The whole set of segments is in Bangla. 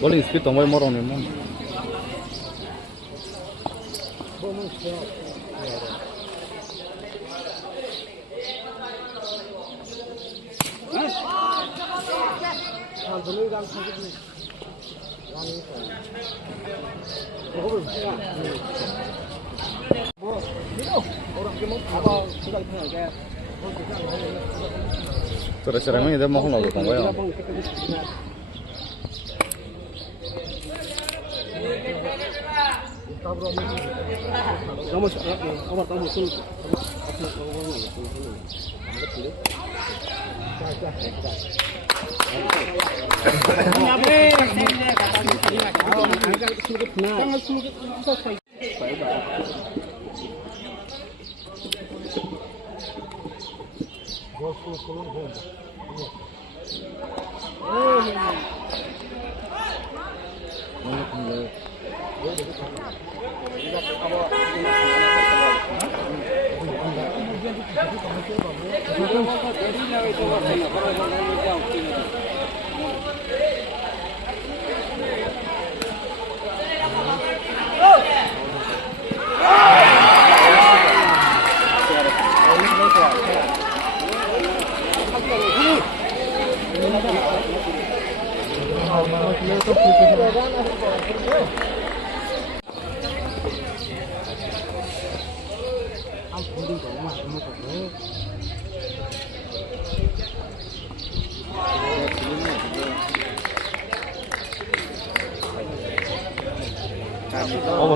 Bowling speed tổng với một đồng này Sering-sering ini dia mau nggak tổng với không?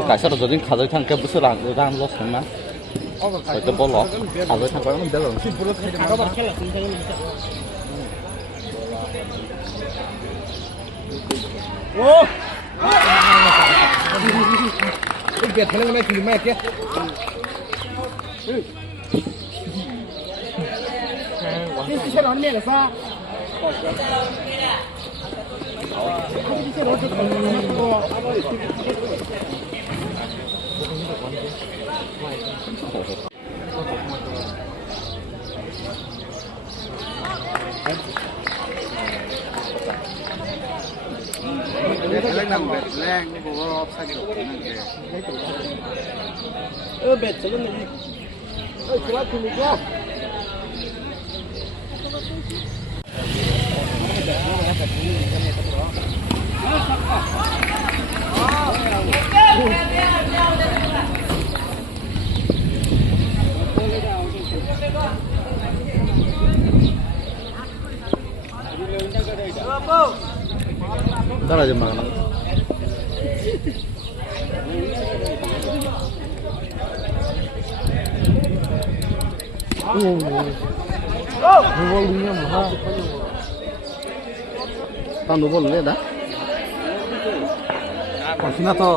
Cái sao rồi khá rồi thằng cái bữa sáng rồi đang lót xuống má, rồi tôi bỏ lót, khá rồi thằng cái nó đỡ rồi. Ô, cái Việt thằng này cái gì mẹ kia? Cái xe nó mẹ là sao? Lấy nằm bệt lên cái bộ sai cái đồ này kìa. Bệt cho nó đi. Chua thì mình go. Ntar aja makan. Volunya mahal. Tandu boleh dah. Pasina to.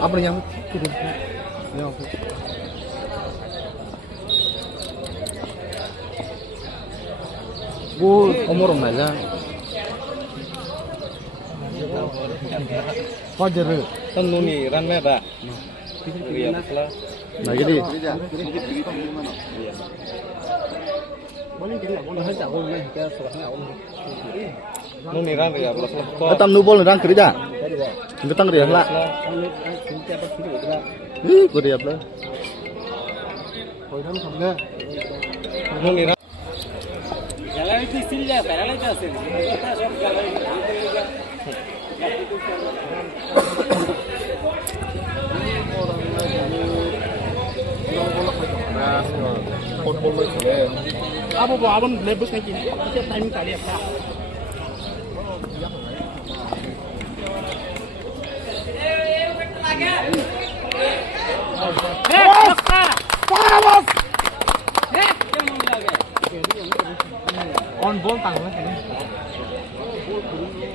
Apa yang turun? Ya. Bu umur mana? Fajar. Kan nuni ran merah. Nah jadi. Nuni ran ya belas. Tam nubol ran kerja. Kita kerja lah. Kerja lah. Nuni ran. Gallery ti silla, parallel আছে এটা সব gallery Apa abang lebus kan kini? Kita timing kali apa? On ball tang lah.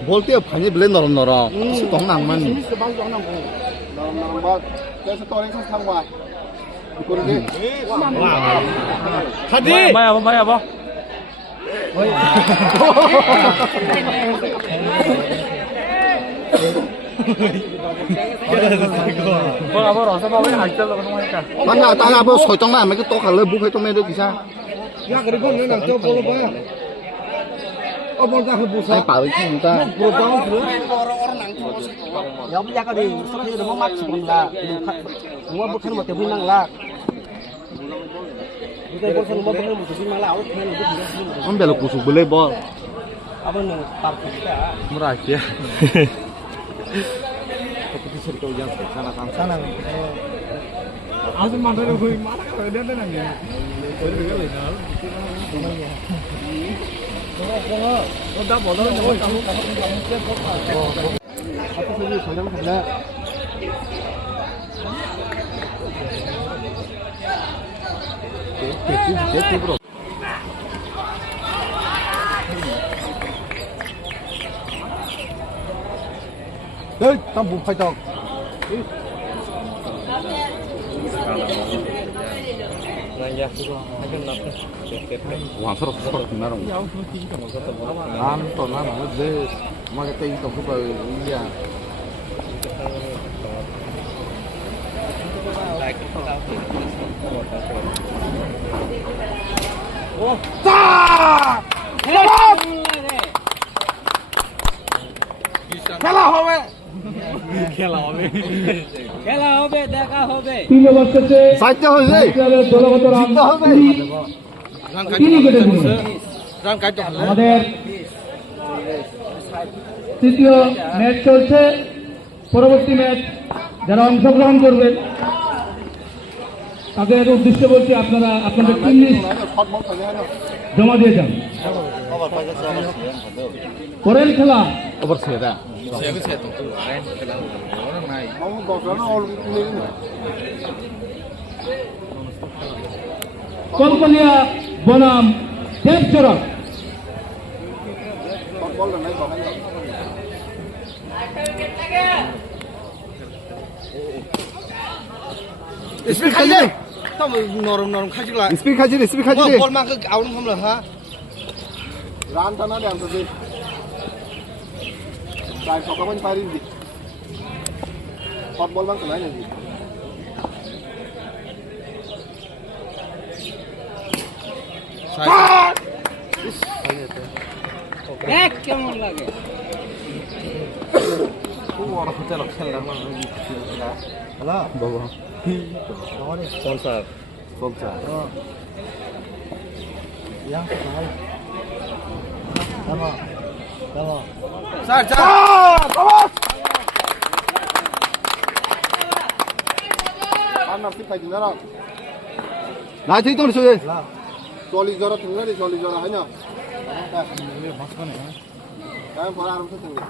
볼때 반이 블렌 너럼 시동 낭만 가디 마야 봐 Bắn ta ra bơ sỏi trong này mấy cái to cả lời bút hay trong này được thì sao? 야 그리고 내가 저 보러 봐. 어머나 그 부서. Ai bảo với chúng ta. Nhóm gia cái gì sắp tới nó mắc chỉ còn là mua bút thân một tiểu viên năng là cái bút thân một thân một tiểu viên năng là áo thân một cái gì Ông bé là củ sụp bự lên bò. ở bên này tạm cả Murah kia. sana 아주 만들어 거의 많아. 내가 Đấy, tao bụng phải tao. Hoàng sợ sợ nó rồi. Làm tao nó dễ, mà cái tay tao không phải gì à. 자! খেলা হবে দেখা হবে সাইডটা হবে জিততে হবে আমাদের তৃতীয় ম্যাচ চলছে পরবর্তী ম্যাচ যারা অংশগ্রহণ করবেন তাদের উদ্দেশ্যে বলছি আপনারা আপনাদের টিম লিস্ট জমা দিয়ে যান পরের খেলা আবার ছেড়ে কলকলিয়া বনাম দেবচরক স্পিড খাইছে 또 너름 가지라 স্পিড খাইছে স্পিড খাইছে 볼만 그 아우는 컴라 하 রান টানা দেন তো প্রায় সকাল পারি দি হট বল বাং তো নাই নাকি দেখ কেমন লাগে ওরা হোটেল খেলা হ্যালো বাবা sponsor 야 잡아 자 만나 스파이 dinara 나 되게 또 소리 저리 저라 등나리 저리 저라 하냐 야 바로 알아서 땡겨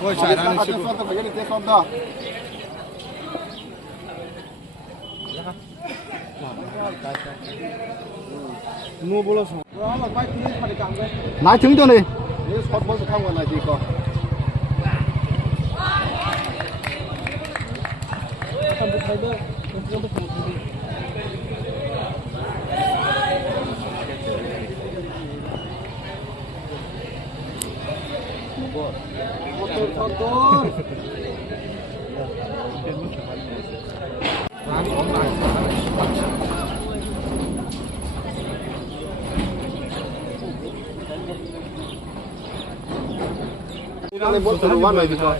거의 잘하는 친구 쏟다 가게 돼 쏟다 뭐 불러서 아마 파이팅 파리 강게 나 정전에 이거 첫 번째 탄 거나 이거 이번에 뭘 들어왔나 이거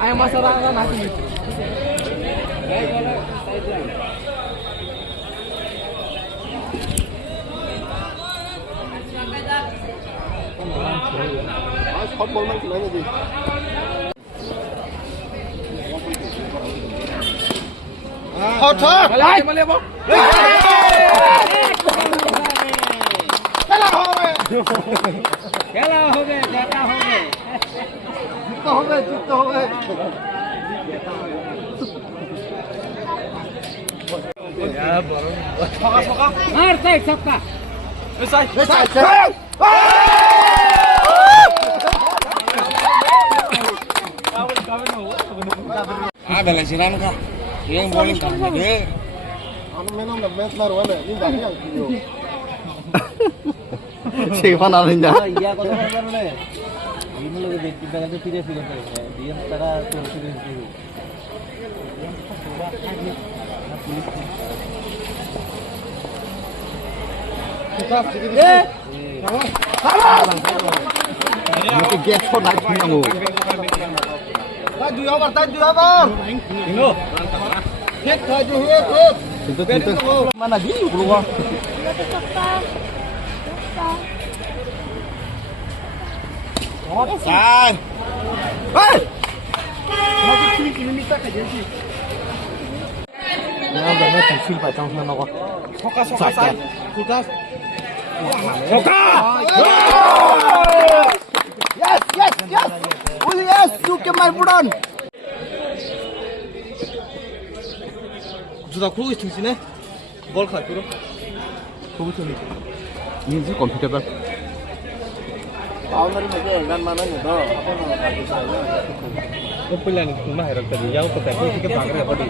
ayo masyarakat masih 첫 볼만 기다려야지 허터 malay malay po hello খেলা হবে দেখা হবে জিততে হবে আর তাই ছক্কা Balance run ka. Yung bowling ka. ano menon na match na ruan ni ba niya kiyo Siapa narin niya? ইয়া কথা বললে ইনো লোকে ব্যক্তি ব্যালেন্সে ফিরে ফিরে দিয়ে তারা চলছে Itu get shot naik kamu. Taju over Dino hit taju hit Itu mana dia keluar? Sai. Hei. kimi mita ka jeshi Nah, udah tersil pak trong sana kok. soka kutas Yes. Oh yes, you can my budan. 주다 크로기 등지네 뭘 갈기로 Ini sih komputer kan. 바운더리 되게 간만은 너 한번 가지고 살려 그 플랜이 정말 해롭거든 야구 때 그렇게 방을 해버리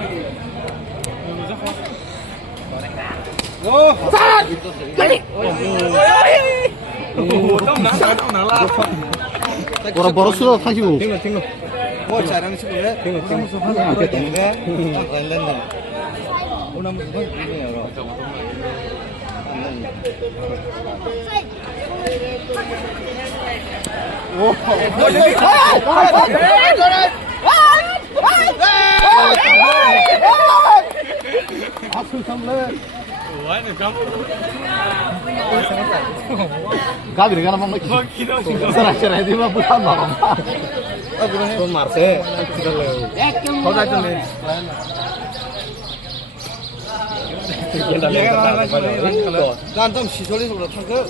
Baru sudah tahu. 팅거 뭐 잘하는 친구네 Gabi dengan apa lagi? Serah dia mah bukan apa. 돈 마르세 거다 좀 난좀 시설에서 그렇다 그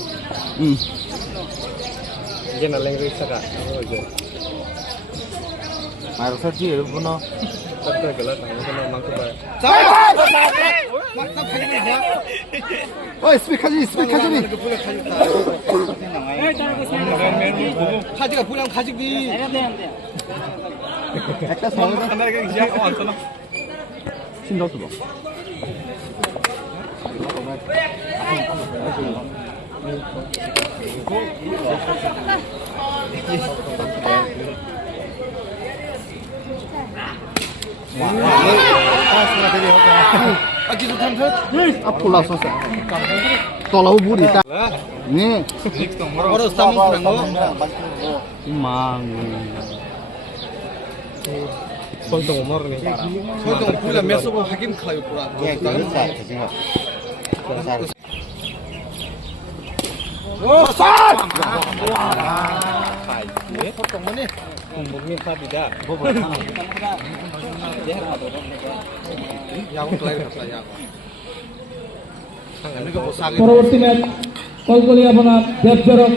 이제 날랭이 있어가 이제 Air saji ya puno. 어떻게 걸어 당연히 망고 봐 Oh, speak haji. 가지가 분량 가지기 Ekta sama. 하나가 이제 왔잖아 Sinda tu. 기술 탐색 Apula sosa. Tolong buri ta. Ni. 바로 싸움 하는 거 Mang. 손동 오머르니 소동 불라 메소고 하긴 카요 불라 국민 탑이다 야구 클라이 갔다 야구 이거 못 사게 পরবর্তী ম্যাচ কলকলিয়াপনা দেবচরক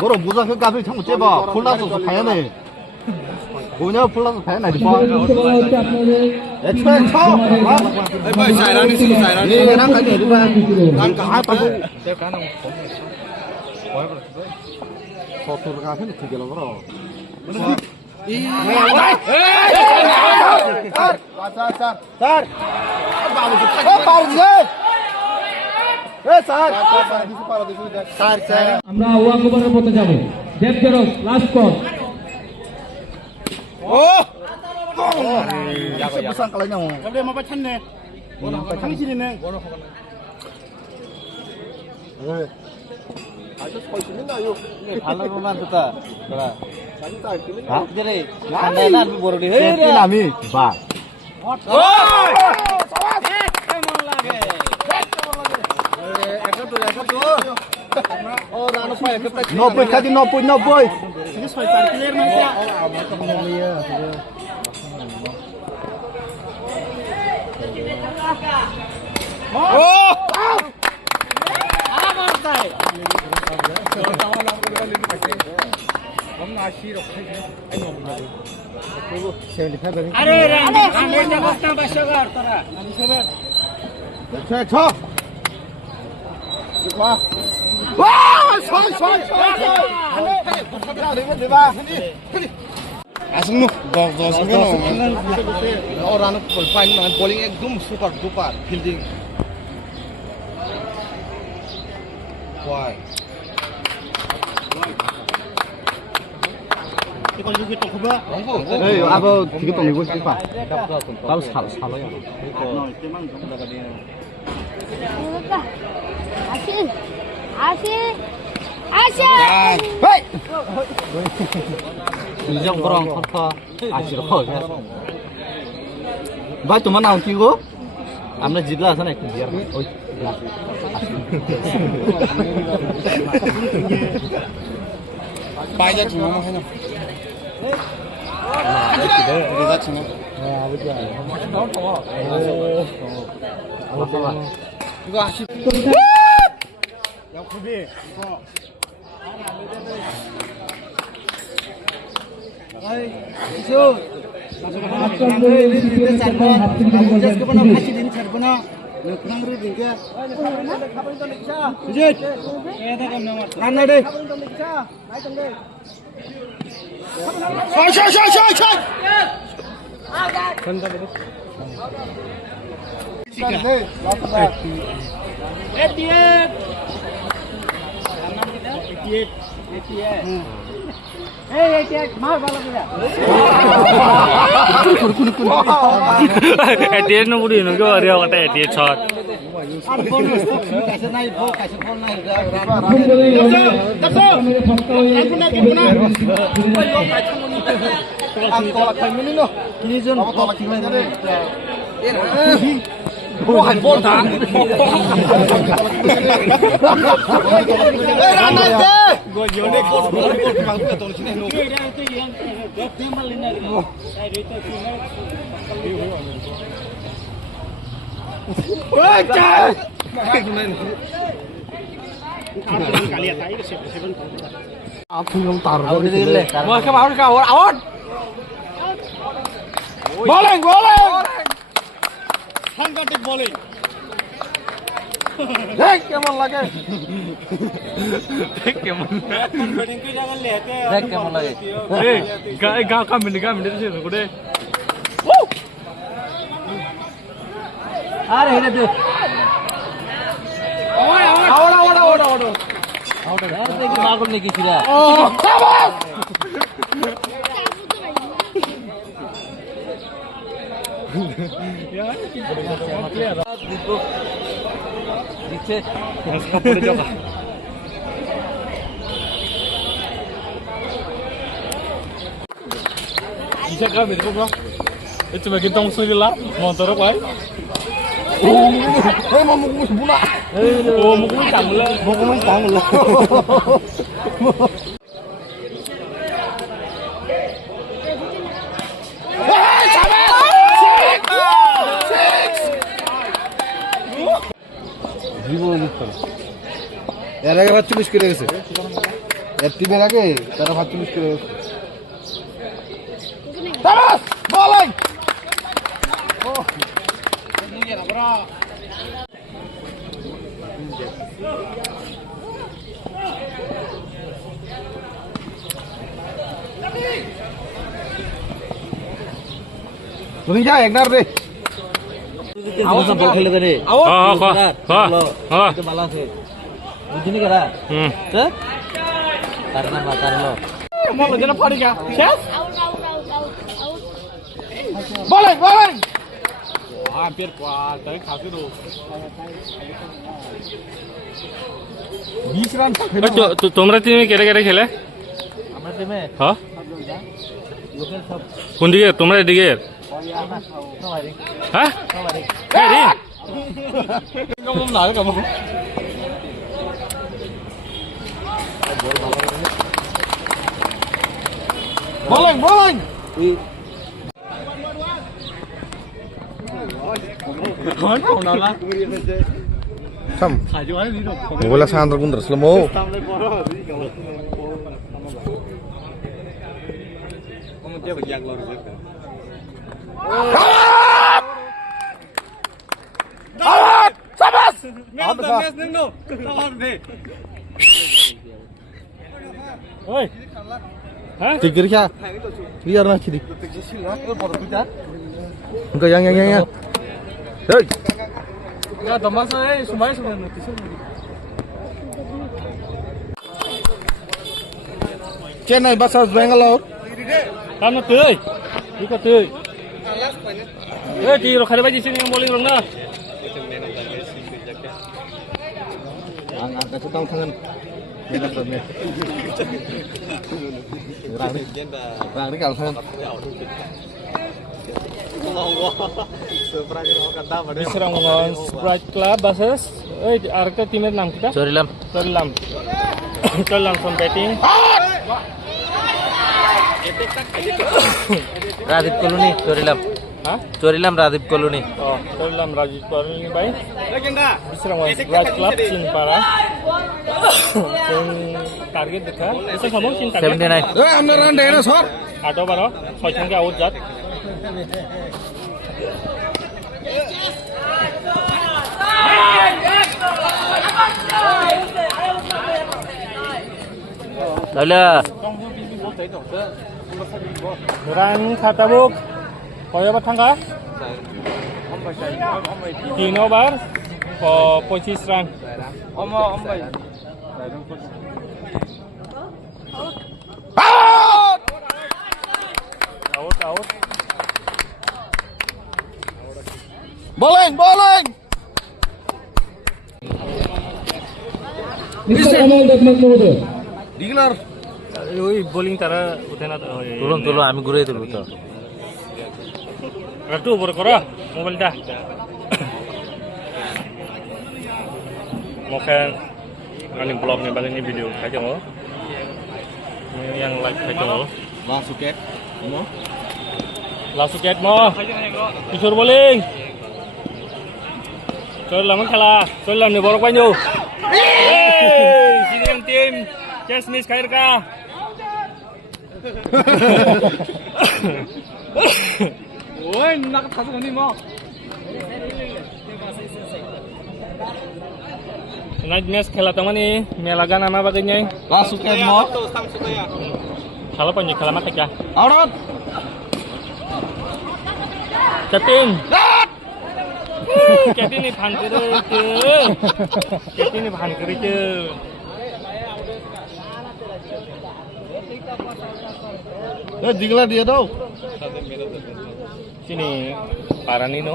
뭐로 무사히 가서 자꾸 째봐. 폴라서 봐야네. 뭐냐 폴라서 봐야네. 애초에 쳐. 빨리 잘하는 친구 잘하는 얘랑 같이 해봐. 난 가만 봐 내가 가는 거 서투를 가서 되게 그러. আমরা ওয়াক ওভারের পথে যাব দেবচরক লাস্ট কল busan kalanya. 그래 뭐 찾네 당신이네 아저 서 있는다요 ভালোমান তো তোরা 자기도 알 거면 Hah? 이제 간다나 বড়ডি হে Tapi nami, ba. 나는 파야 그때 No boy, kadi no boy. 이게 서 있다 클리어 맞아 আসুন 10 মিনিট ফাইন বোলিং একদম সুপার ডুপার ফিল্ডিং 아버 되게 떨리고 싶다. 나도 살아요. 아시 이정보랑 파파 아시러 ভাই তোমার নাম কি গো আমরা জিগলা আছে না একটু দিয়ার ওই বাইরে ছিল না হয় না রেজা ছিল 이거 아시 야 구비 아이 이쇼 এটিএন বুড়ি নকে আরিয়া কটা এটিএন শট বোলিং বোলিং সাংঘাতিক বোলিং দেখ কেমন লাগে দেখ কেমন লাগে গা কামিনি শেষ করে আরে হেরে দে মাগল নাকি ছিলা দিচ্ছে bisa kami itu bro itu makin tong suri lah motor apa mau mukul sebelah oh mukul tanggal mukul tanggal এর আগে 45 করে গেছে এর টিমের আগে তারা 45 করে গেছে তারাস বলিং ও নিয়ে না বড় তুমি যা একবার রে আওয়াজ বল খেলে করে তো ভালো আছে বুঝিনি করা তো তার নাম তারলো mau jalan pari kah শেষ bowling bowling hampir kuat tapi khasi tuh 20 run তোমরা টিমে কেটে কেটে খেলে আমরা টিমে হ্যাঁ লোকের সব কোন দিকে তোমরা এদিকে সবাই হ্যাঁ সবাই kamu nari kamu bowling bowling Sam. Bola sa andar kundur slow mo. Oi. Hah? Tikir kya? Liar na chidi. Enggak yang. Hey. Ya, damasa sumai notice. Chennai versus Bangalore. Kamu tuh. Iko tuh. Di rokhare baji sini yang bowling rong na. Angkat ke tong tangan. Rang ni kalau tangan. Diserang melawan Sprite Club versus arka timnya nam kita. Chorilam. Chorilam from batting. Radip Koloni, Chorilam. Hah? Chorilam Radip Koloni. Oh, Chorilam Rajit Koloni by. Diserang melawan Sprite Club Sinpara. Target dekha. Bisa kamu sin target. 79. Eh, हमने run deh na sir. Ato baro. 6 संख्या out jat. Lala. Run khata book. Kaya batangka? 3 over for 25 run. Out. Bowling. Mr. Amal Devnath Mohoday. Regular. ওই বোলিং তারা উঠে না তুলো আমি ঘুরে তুলবো তো একটু উপরে করো মোবাইলটা muka ani blog ni balik ni video aja lo yang like aja lo langsung ket mo Kishore bowling Chorilam khela Chorilam ni borok banyu sini yang tim Chess miss khair ka Oi, nak tahu ni mo. Tonight match khela teman ni, melaga nama bagainya. Langsung ke mo. Kalau panjang khela mata kya? Out. Captain. Captain ni bhan kere ke. Captain ni bhan kere ke. Digla dia dong. Sini parani no.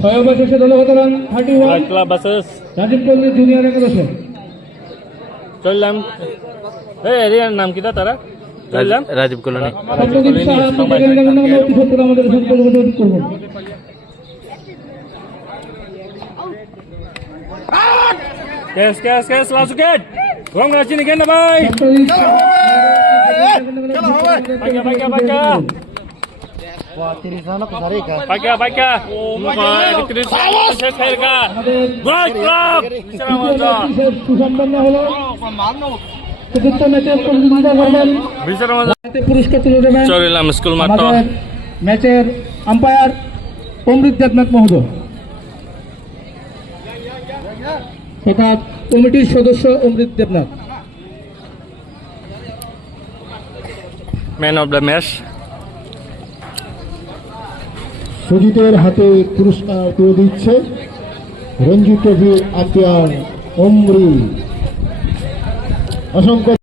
ছয় ওভার শেষে দলগত run 31 Sprite Club versus Rajib কল্লি জুনিয়র একাদশ Chorilam. এর নাম কিটা তারা? Chorilam. Radip Koloni. Satyajit Saha প্রতিযোগিতা নম্বর 73 আমাদের সাথে যোগাযোগ করবেন Kes langsung ket. Kurang dari sini kan bhai. Satyajit Baca. Wah, 30 run apa sari ka? Baca. Saya khair ka. Sprite Club. সুসম্পন্ন হলো চতুর্থ ম্যাচের প্রতিযোগিতা করবেন হাতে পুরস্কার তুলে দেবেন Chorilam School মাঠ আমাদের ম্যাচের আম্পায়ার অমৃত দেবনাথ মহোদয় তথা কমিটির সদস্য অমৃত Debnath Man of the match. সুজিতের হাতে পুরস্কার তুলে দিচ্ছে রঞ্জি ট্রফি আম্পায়ার অমৃত। অসংখ্য